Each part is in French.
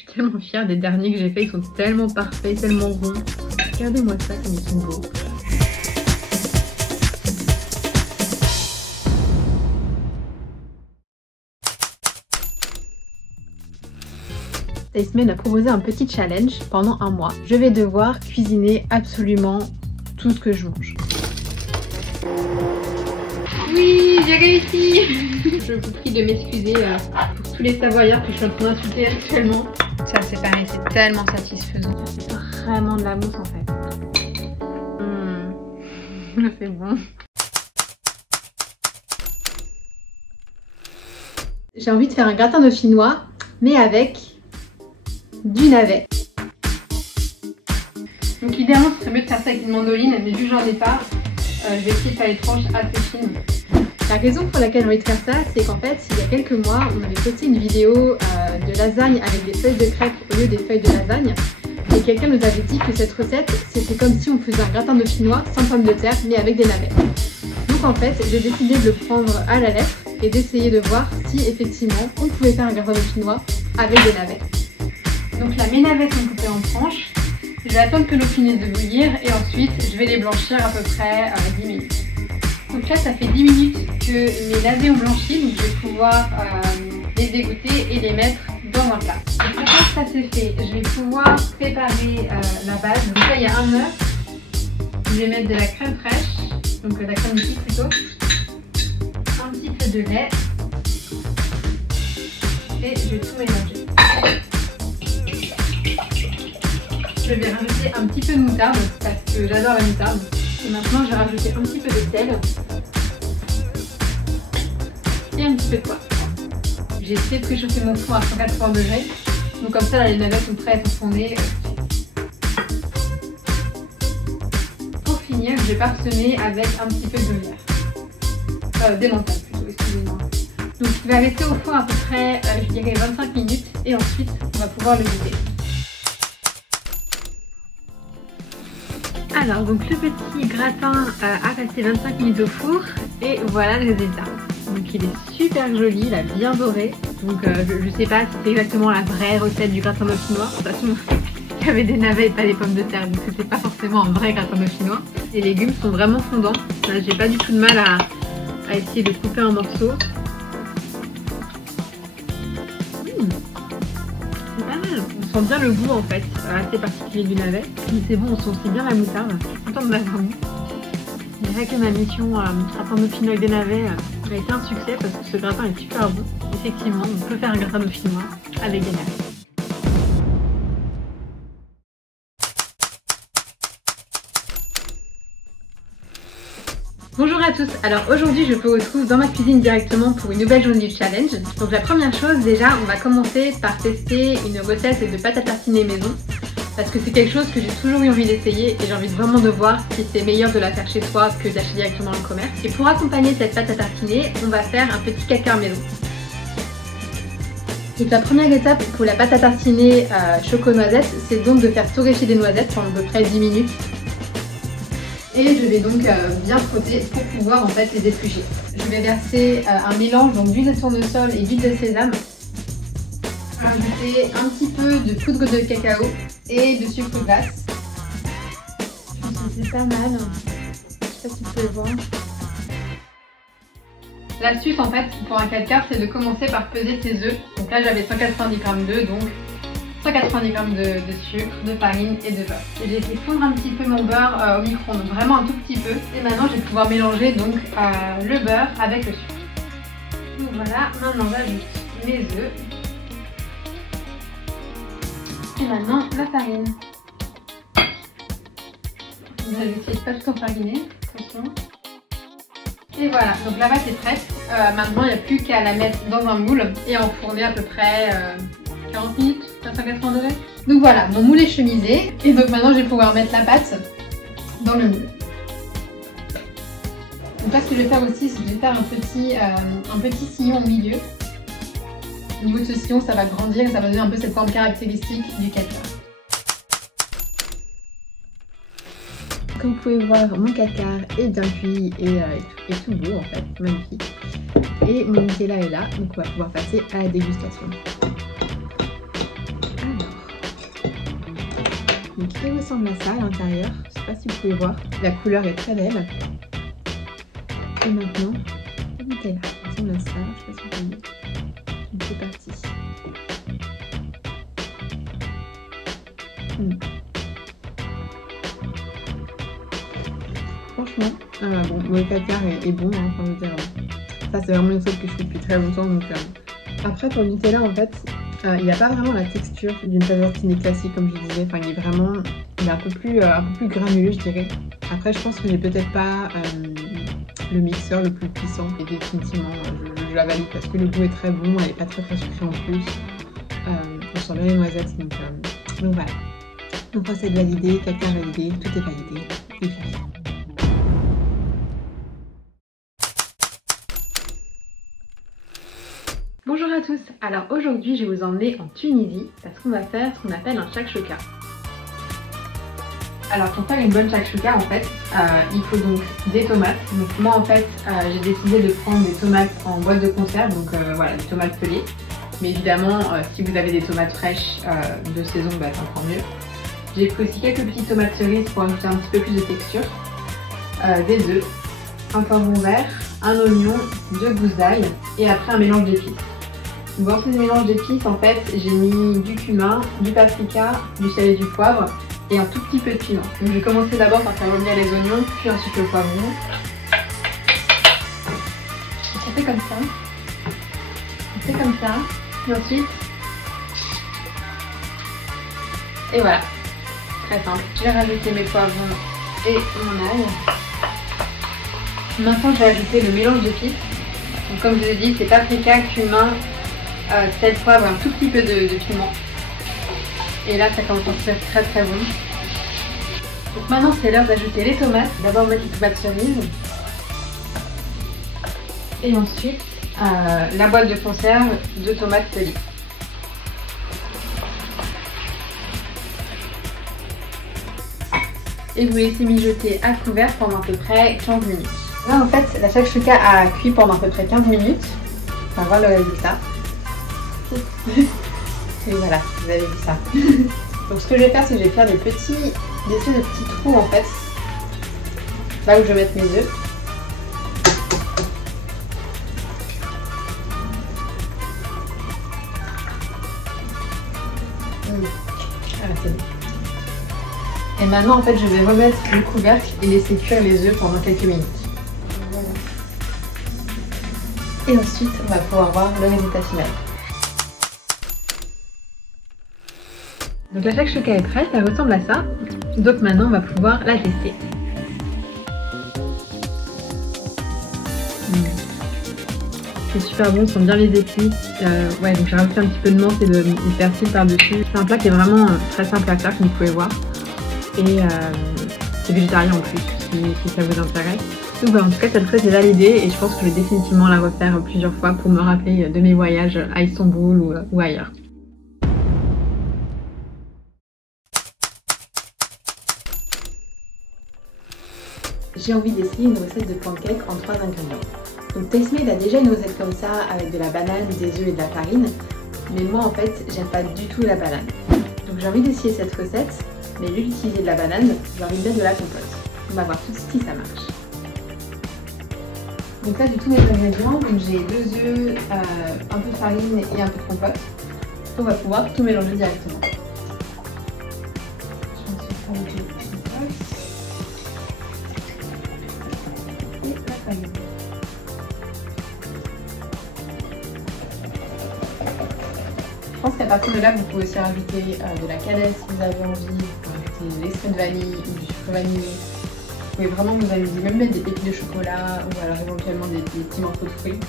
Je suis tellement fière des derniers que j'ai fait, ils sont tellement parfaits, tellement ronds. Regardez-moi ça comme ils sont beaux. Tastemade m'a proposé un petit challenge pendant un mois. Je vais devoir cuisiner absolument tout ce que je mange. Oui, j'ai réussi. Je vous prie de m'excuser pour tous les Savoyards que je suis en train d'insulter actuellement. Ça c'est pareil, c'est tellement satisfaisant. C'est vraiment de la mousse en fait. C'est bon. J'ai envie de faire un gratin dauphinois, mais avec du navet. Donc idéalement ce serait mieux de faire ça avec une mandoline, mais vu que j'en ai pas, je vais essayer de faire les tranches assez fines. La raison pour laquelle j'ai envie de faire ça, c'est qu'en fait, il y a quelques mois, on avait posté une vidéo de lasagne avec des feuilles de crêpes au lieu des feuilles de lasagne. Et quelqu'un nous avait dit que cette recette, c'était comme si on faisait un gratin dauphinois sans pommes de terre, mais avec des navets. Donc en fait, j'ai décidé de le prendre à la lettre et d'essayer de voir si effectivement on pouvait faire un gratin dauphinois avec des navets. Donc là, mes navets sont coupés en tranches. Je vais attendre que l'eau finisse de bouillir et ensuite je vais les blanchir à peu près 10 minutes. Donc là, ça fait 10 minutes que mes navets ont blanchi, donc je vais pouvoir les égoutter et les mettre dans un plat. Donc une fois que ça c'est fait, je vais pouvoir préparer la base. Donc là, il y a un œuf. Je vais mettre de la crème fraîche, donc de la crème liquide plutôt, un petit peu de lait et je vais tout mélanger. Je vais rajouter un petit peu de moutarde parce que j'adore la moutarde. Et maintenant, je vais rajouter un petit peu de sel et un petit peu de poivre. J'ai essayé de préchauffer mon four à 180 degrés. Donc comme ça, là, les navets sont prêtes à fonder. Pour finir, je vais parsemer avec un petit peu de lierre. D'emmental plutôt, excusez-moi. Donc il va rester au four à peu près, je dirais 25 minutes. Et ensuite, on va pouvoir le goûter. Alors donc le petit gratin a resté 25 minutes au four et voilà le résultat. Donc il est super joli, il a bien doré. Donc je sais pas si c'est exactement la vraie recette du gratin dauphinois. De toute façon il y avait des navets et pas des pommes de terre, donc c'était pas forcément un vrai gratin dauphinois. Les légumes sont vraiment fondants. J'ai pas du tout de mal à essayer de couper un morceau. C'est pas mal, on sent bien le goût en fait, assez particulier du navet. Mais c'est bon, on sent aussi bien la moutarde, je suis contente de l'avoir mis. Je dirais que ma mission gratin dauphinois avec des navets a été un succès parce que ce gratin est super bon. Effectivement, on peut faire un gratin dauphinois avec des navets. Bonjour à tous, alors aujourd'hui je vous retrouve dans ma cuisine directement pour une nouvelle journée du challenge. Donc la première chose déjà, on va commencer par tester une recette de pâte à tartiner maison. Parce que c'est quelque chose que j'ai toujours eu envie d'essayer et j'ai envie vraiment de voir si c'est meilleur de la faire chez soi que d'acheter directement dans le commerce. Et pour accompagner cette pâte à tartiner, on va faire un petit caca maison. Donc la première étape pour la pâte à tartiner choco-noisette, c'est donc de faire torréfier des noisettes pendant à peu près 10 minutes. Et je vais donc bien frotter pour pouvoir en fait les éplucher. Je vais verser un mélange d'huile de tournesol et d'huile de sésame. Ajouter un petit peu de poudre de cacao et de sucre glace. Je pense que c'est pas mal. Je sais pas si vous pouvez voir. L'astuce en fait pour un 4 quarts, c'est de commencer par peser ses œufs. Donc là j'avais 190 g d'œufs, donc 190 g de sucre, de farine et de beurre. Et j'ai fait fondre un petit peu mon beurre au micro-ondes, donc vraiment un tout petit peu. Et maintenant je vais pouvoir mélanger donc le beurre avec le sucre. Donc voilà, maintenant j'ajoute mes œufs. Et maintenant la farine. Vous n'utilisez pas tout enfariné, attention. Et voilà, donc la pâte est prête. Maintenant il n'y a plus qu'à la mettre dans un moule et enfourner à peu près 40 minutes, 180 degrés. Donc voilà, mon moule est chemisé. Et donc maintenant je vais pouvoir mettre la pâte dans le moule. Donc là ce que je vais faire aussi, c'est que je vais faire un petit sillon au milieu. Au niveau de ce sillon, ça va grandir et ça va donner un peu cette forme caractéristique du 4 quarts. Comme vous pouvez voir, mon 4 quarts est bien cuit et tout beau en fait, magnifique. Et mon Nutella est là, donc on va pouvoir passer à la dégustation. Donc il ressemble à ça à l'intérieur. Je sais pas si vous pouvez voir. La couleur est très belle. Et maintenant, la Nutella. Ça ressemble à ça. Je sais pas si vous voyez. Donc c'est parti. Franchement, bon, le caviar est bon, hein, enfin, je veux dire, ça c'est vraiment une chose que je fais depuis très longtemps. Donc, après pour le Nutella en fait, il n'y a pas vraiment la texture d'une pâte à tartiner classique comme je disais. Enfin, il est un peu plus granuleux je dirais. Après je pense que j'ai peut-être pas le mixeur le plus puissant et définitivement je la valide parce que le goût est très bon, elle est pas très sucrée en plus. On sent bien les noisettes donc voilà. Donc recette validée, caviar validé, tout est validé et fini. Bonjour à tous, alors aujourd'hui je vais vous emmener en Tunisie parce qu'on va faire ce qu'on appelle un shakshuka. Alors pour faire une bonne shakshuka en fait, il faut donc des tomates. Donc moi en fait j'ai décidé de prendre des tomates en boîte de conserve, donc voilà, des tomates pelées. Mais évidemment si vous avez des tomates fraîches de saison, bah, c'est encore mieux. J'ai pris aussi quelques petites tomates cerises pour ajouter un petit peu plus de texture, des œufs, un poivron vert, un oignon, 2 gousses d'ail et après un mélange d'épices. Dans ce mélange d'épices, en fait, j'ai mis du cumin, du paprika, du sel et du poivre et un tout petit peu de piment. Donc je vais commencer d'abord par faire revenir les oignons, puis ensuite le poivron. On fait comme ça. On fait comme ça. Puis ensuite. Et voilà. Très simple. Je vais rajouter mes poivrons et mon ail. Maintenant, je vais ajouter le mélange d'épices. Donc comme je vous ai dit, c'est paprika, cumin, sel, poivre, un tout petit peu de piment. Et là, ça commence à sentir très très bon. Donc maintenant, c'est l'heure d'ajouter les tomates. D'abord mettre les tomates cerises. Et ensuite, la boîte de conserve de tomates pelées. Et vous laissez mijoter à couvert pendant à peu près 15 minutes. Là, en fait, la shakshuka a cuit pendant à peu près 15 minutes. On va voir le résultat. Et voilà, vous avez vu ça. Donc ce que je vais faire, c'est que je vais faire des espèces de petits trous en fait, là où je vais mettre mes œufs. Voilà, c'est bon. Et maintenant en fait, je vais remettre le couvercle et laisser cuire les œufs pendant quelques minutes. Voilà. Et ensuite, on va pouvoir voir le résultat final. Donc la shakshuka est prête, elle ressemble à ça. Donc maintenant on va pouvoir la tester. C'est super bon, on sent bien les épices. Ouais, donc j'ai rajouté un petit peu de menthe et de persil par-dessus. C'est un plat qui est vraiment très simple à faire comme vous pouvez voir. Et c'est végétarien en plus, si ça vous intéresse. Donc voilà, en tout cas cette recette est validée et je pense que je vais définitivement la refaire plusieurs fois pour me rappeler de mes voyages à Istanbul ou ailleurs. J'ai envie d'essayer une recette de pancake en 3 ingrédients. Donc Tastemade a déjà une recette comme ça avec de la banane, des œufs et de la farine. Mais moi en fait, j'aime pas du tout la banane. Donc j'ai envie d'essayer cette recette, mais au lieu d'utiliser de la banane, j'ai envie de mettre de la compote. On va voir tout de suite si ça marche. Donc là j'ai tous mes ingrédients, donc j'ai 2 œufs, un peu de farine et un peu de compote. On va pouvoir tout mélanger directement. Je vais ensuite rajouter la compote. La farine. Je pense qu'à partir de là, vous pouvez aussi rajouter de la cannelle si vous avez envie, rajouter l'extrait de vanille ou du sucre vanillé. Vous pouvez vraiment vous amuser, même mettre des pépites de chocolat ou alors éventuellement des petits morceaux de fruits.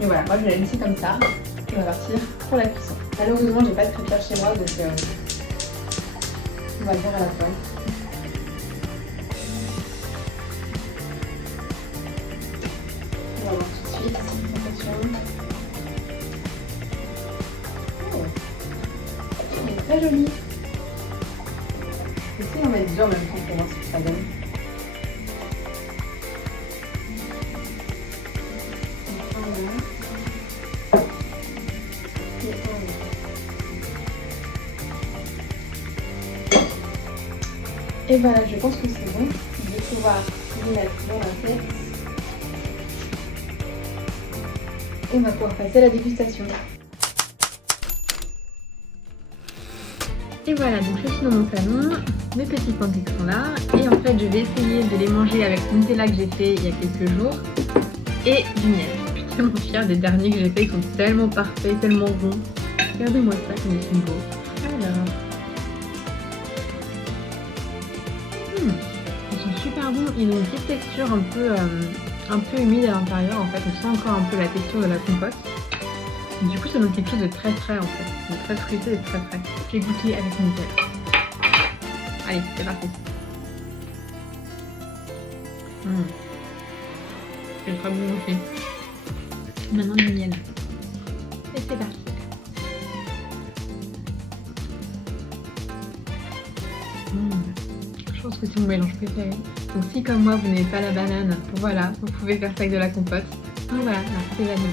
Et voilà, moi je vais la laisser comme ça et on va partir pour la cuisson. Malheureusement, j'ai pas de crêpière chez moi, donc on va le faire à la poêle. On va voir tout de suite. Attention. Oh. Elle est très jolie. Je vais essayer d'en mettre 2 en même temps pour voir ce que ça donne. Et voilà, je pense que c'est bon. Je vais pouvoir le mettre dans l'assiette. Et on va pouvoir passer à la dégustation. Et voilà, donc je suis dans mon salon, mes petits pancakes sont là. Et en fait, je vais essayer de les manger avec le Nutella que j'ai fait il y a quelques jours. Et du miel. Je suis tellement fière des derniers que j'ai fait, ils sont tellement parfaits, tellement bons. Regardez-moi ça, comme ils sont beaux. Alors... ils sont super bons, ils ont une petite texture un peu humide à l'intérieur en fait, on sent encore un peu la texture de la compote. Du coup ça donne quelque chose de très frais en fait, de très fruité et de très frais. Je vais goûter avec une Nutella. Allez, c'est parti. C'est très bon aussi. Maintenant du miel. Et c'est parti. Je pense que c'est mon mélange préféré. Donc si comme moi vous n'aimez pas la banane, voilà, vous pouvez faire ça avec de la compote. Donc voilà, c'est validé.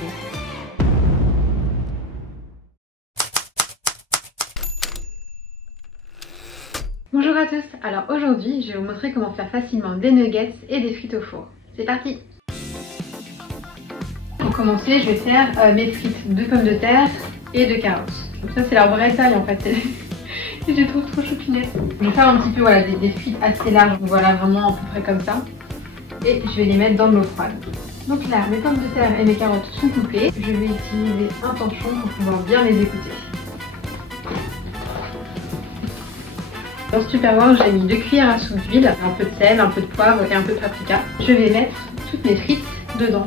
Bonjour à tous, alors aujourd'hui je vais vous montrer comment faire facilement des nuggets et des frites au four. C'est parti! Pour commencer, je vais faire mes frites de pommes de terre et de carottes. Donc ça c'est leur vraie taille en fait. Je les trouve trop choupinettes. Je vais faire un petit peu voilà, des frites assez larges, donc voilà vraiment à peu près comme ça. Et je vais les mettre dans de l'eau froide. Donc là, mes pommes de terre et mes carottes sont coupées. Je vais utiliser un torchon pour pouvoir bien les écouter. Dans ce tupperware, j'ai mis 2 cuillères à soupe d'huile, un peu de sel, un peu de poivre et un peu de paprika. Je vais mettre toutes mes frites dedans.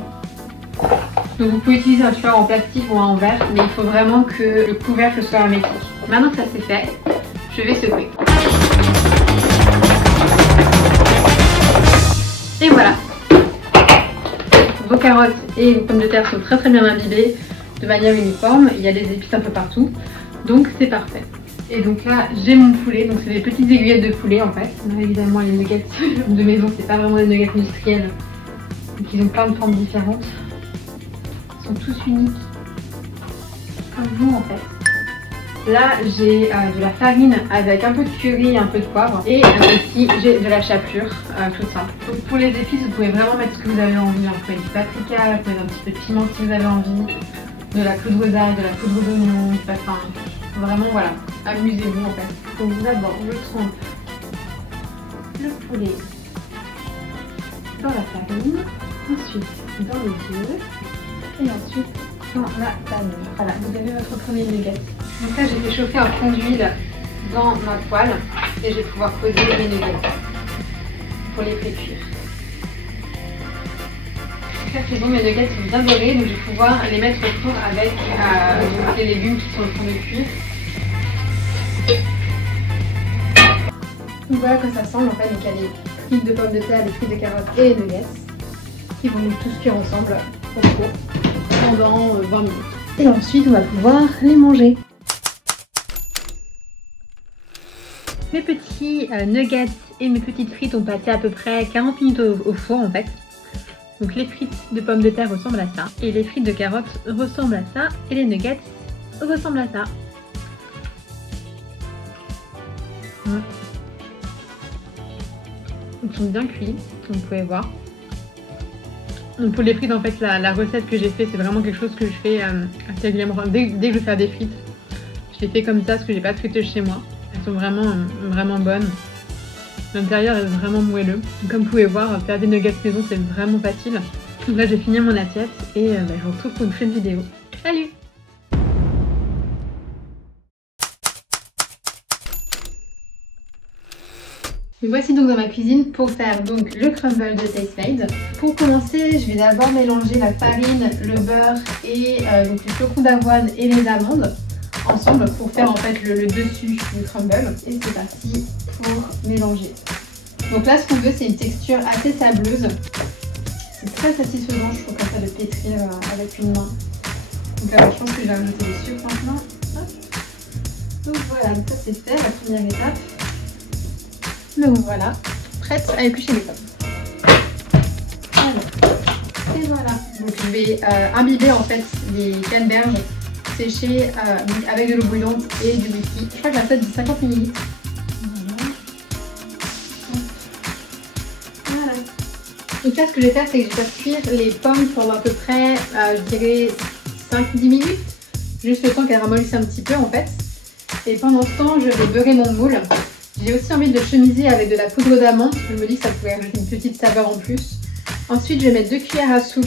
Donc vous pouvez utiliser un tupperware en plastique ou en verre, mais il faut vraiment que le couvercle soit hermétique. Maintenant que ça c'est fait, je vais secouer. Et voilà. Vos carottes et vos pommes de terre sont très bien imbibées de manière uniforme. Il y a des épices un peu partout, donc c'est parfait. Et donc là, j'ai mon poulet, donc c'est des petites aiguillettes de poulet en fait. Donc, évidemment, les nuggets de maison, c'est pas vraiment des nuggets industriels, donc ils ont plein de formes différentes. Ils sont tous uniques, comme vous en fait. Là, j'ai de la farine avec un peu de curry, un peu de poivre. Et ici, j'ai de la chapelure, toute simple. Donc, pour les épices, vous pouvez vraiment mettre ce que vous avez envie. Vous pouvez du paprika, vous pouvez mettre un petit peu de piment si vous avez envie, de la poudre d'ail, de la poudre d'oignon, enfin, vraiment, voilà, amusez-vous en fait. Donc d'abord, je trempe le poulet dans la farine, ensuite dans les œufs, et ensuite dans la panure. Voilà, vous avez votre premier nugget. Donc là, j'ai fait chauffer un fond d'huile dans ma poêle et je vais pouvoir poser les nuggets pour les pré-cuire. Donc là, c'est bon, mes nuggets sont bien dorés, donc je vais pouvoir les mettre au four avec les légumes qui sont au fond de cuire. Donc voilà que ça semble en fait, donc il y a les frites de pommes de terre, les frites de carottes et les nuggets qui vont donc tous cuire ensemble au four pendant 20 minutes. Et ensuite on va pouvoir les manger. Mes petits nuggets et mes petites frites ont passé à peu près 40 minutes au four en fait. Donc les frites de pommes de terre ressemblent à ça, et les frites de carottes ressemblent à ça, et les nuggets ressemblent à ça. Ils sont bien cuits, comme vous pouvez voir. Donc pour les frites, en fait, la recette que j'ai fait, c'est vraiment quelque chose que je fais assez régulièrement. Dès que je veux faire des frites, je les fais comme ça parce que j'ai pas de friteuse chez moi. Elles sont vraiment bonnes. L'intérieur est vraiment moelleux. Donc, comme vous pouvez voir, faire des nuggets maison, c'est vraiment facile. Donc là, j'ai fini mon assiette et je vous retrouve pour une prochaine vidéo. Salut! Me voici donc dans ma cuisine pour faire donc le crumble de Tastemade. Pour commencer, je vais d'abord mélanger la farine, le beurre et donc les flocons d'avoine et les amandes ensemble pour faire en fait le dessus du crumble. Et c'est parti pour mélanger. Donc là, ce qu'on veut, c'est une texture assez sableuse. C'est très satisfaisant, je trouve, comme ça, de pétrir avec une main. Donc alors, je pense que je vais rajouter des sucres maintenant. Hop. Donc voilà, donc ça c'est fait, la première étape. Donc voilà, prête à éplucher les pommes. Alors, et voilà. Donc je vais imbiber en fait les canneberges séchées avec de l'eau bouillante et du whisky. Je crois que la recette dit 50 ml. Voilà. Donc là, ce que je vais faire, c'est que je vais faire cuire les pommes pendant à peu près, je dirais 5-10 minutes. Juste le temps qu'elles ramollissent un petit peu en fait. Et pendant ce temps, je vais beurrer mon moule. J'ai aussi envie de le chemiser avec de la poudre d'amande. Je me dis que ça pourrait ajouter une petite saveur en plus. Ensuite, je vais mettre 2 cuillères à soupe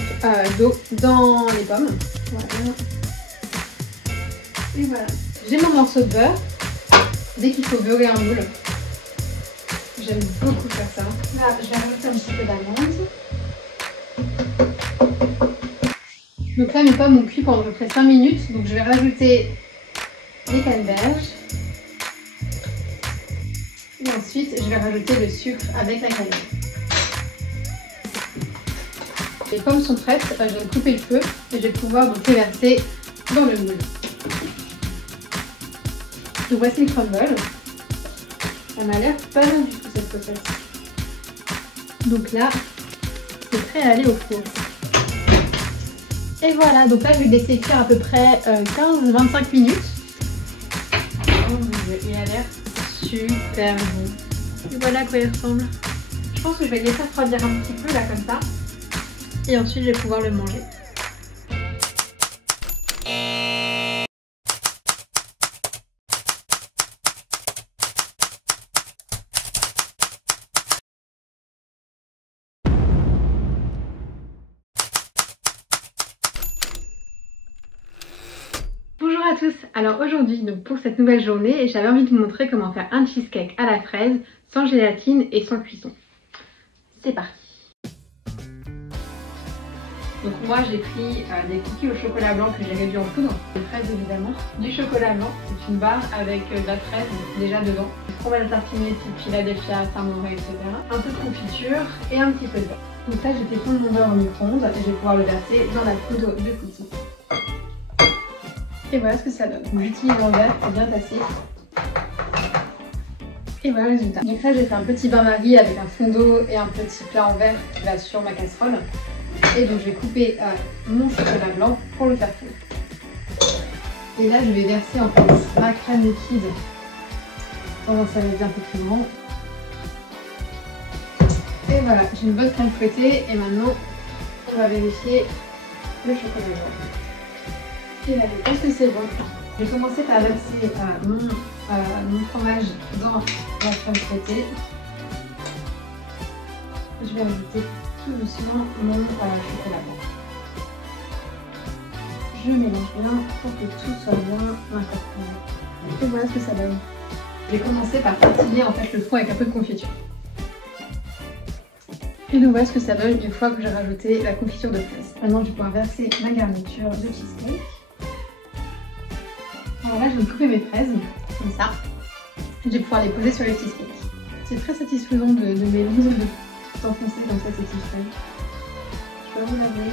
d'eau dans les pommes. Voilà. Et voilà. J'ai mon morceau de beurre. Dès qu'il faut beurrer un moule. J'aime beaucoup faire ça. Là, je vais rajouter un petit peu d'amande. Donc là, mes pommes ont cuit pendant à peu près 5 minutes. Donc je vais rajouter les canneberges. Et ensuite, je vais rajouter le sucre avec la cannelle. Les pommes sont prêtes, je vais couper le feu et je vais pouvoir donc les verser dans le moule. Donc voici le crumble. Ça m'a l'air pas mal du tout cette recette. Donc là, c'est prêt à aller au four. Et voilà, donc là je vais le laisser cuire à peu près 15-25 minutes. Oh mon dieu, il a l'air super bon. Et voilà à quoi il ressemble. Je pense que je vais le laisser refroidir un petit peu là comme ça. Et ensuite je vais pouvoir le manger. Bonjour à tous, alors aujourd'hui donc pour cette nouvelle journée j'avais envie de vous montrer comment faire un cheesecake à la fraise sans gélatine et sans cuisson. C'est parti. Donc moi j'ai pris des cookies au chocolat blanc que j'ai réduit en poudre, des fraises évidemment, du chocolat blanc, c'est une barre avec de la fraise déjà dedans, du fromage tartiné type Philadelphia, Saint-Maurice, etc. Un peu de confiture et un petit peu de beurre. Donc là j'ai fait fondre mon beurre au micro-ondes et je vais pouvoir le verser dans la poudre de cookies. Et voilà ce que ça donne. J'utilise un verre pour bien tasser. Et voilà le résultat. Donc là j'ai fait un petit bain-marie avec un fond d'eau et un petit plat en verre qui va sur ma casserole. Et donc je vais couper mon chocolat blanc pour le faire fondre. Et là je vais verser en fait ma crème liquide dans un saladier un peu plus grand. Et voilà, j'ai une bonne crème fouettée et maintenant on va vérifier le chocolat blanc. Et là je pense que c'est bon. Je vais commencer par verser mon fromage dans la crème fouettée. Je vais ajouter tout doucement mon chocolat blanc. Je mélange bien pour que tout soit bien incorporé. Et voilà ce que ça donne. Je vais commencer par tortiller en fait le fond avec un peu de confiture. Et donc voilà ce que ça donne une fois que j'ai rajouté la confiture de fraise. Maintenant je vais pouvoir verser ma garniture de cheesecake. Alors là je vais couper mes fraises comme ça. Et je vais pouvoir les poser sur le cheesecake. C'est très satisfaisant de mélanger d'enfoncer comme ça ces petites fraises. Je vais vous l'avouer.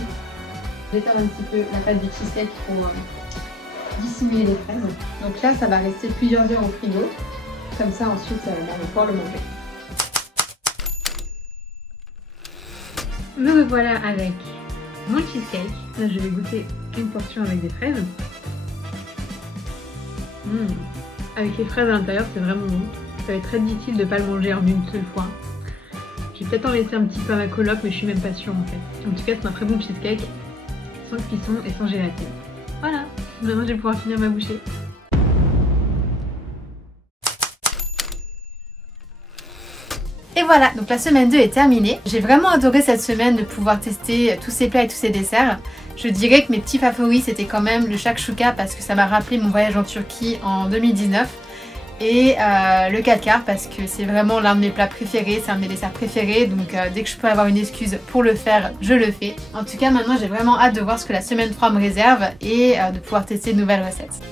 Je vais faire un petit peu la pâte du cheesecake pour dissimuler les fraises. Donc là ça va rester plusieurs heures au frigo. Comme ça ensuite on va pouvoir le manger. Me revoilà avec mon cheesecake. Là je vais goûter une portion avec des fraises. Avec les fraises à l'intérieur c'est vraiment bon. Ça va être très difficile de ne pas le manger en une seule fois. Je vais peut-être en laisser un petit peu à ma coloc, mais je suis même pas sûre en fait. En tout cas, c'est un très bon cheesecake, sans cuisson et sans gélatine. Voilà, maintenant je vais pouvoir finir ma bouchée. Et voilà, donc la semaine 2 est terminée. J'ai vraiment adoré cette semaine de pouvoir tester tous ces plats et tous ces desserts. Je dirais que mes petits favoris c'était quand même le shakshuka parce que ça m'a rappelé mon voyage en Turquie en 2019. Et le calcar parce que c'est vraiment l'un de mes plats préférés, c'est un de mes desserts préférés, donc dès que je peux avoir une excuse pour le faire, je le fais. En tout cas maintenant j'ai vraiment hâte de voir ce que la semaine 3 me réserve et de pouvoir tester de nouvelles recettes.